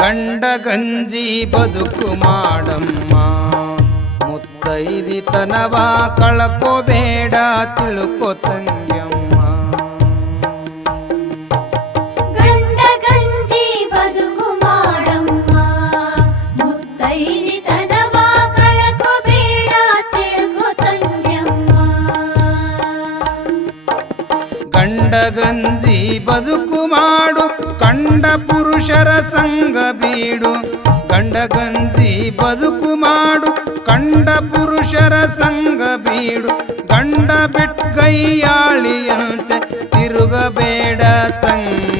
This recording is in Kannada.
ಗಂಡ ಗಂಜಿ ಬದುಕು ಮಾಡಮ್ಮ, ಮುತ್ತೈದಿತನವ ಕಳ್ಕೋಬೇಡ ತಿಳ್ಕೊ ತಂಗ್ಯಮ್ಮ. ಗಂಡ ಗಂಜಿ ಬದುಕು ಮಾಡಮ್ಮ, ಮುತ್ತೈದಿತನವ ಕಳ್ಕೋಬೇಡ ತಿಳ್ಕೊ ತಂಗ್ಯಮ್ಮ. ಗಂಡ ಗಂಜಿ ಬದುಕು ಮಾಡು, ಕಂಡ ಪುರುಷರ ಸಂಗ ಬೀಡು. ಗಂಡ ಗಂಜಿ ಬದುಕು ಮಾಡು, ಕಂಡ ಪುರುಷರ ಸಂಗ ಬೀಡು. ಗಂಡ ಬಿಟ್ ಕೈಯಾಳಿಯಂತೆ ತಿರುಗಬೇಡ ತಂಗ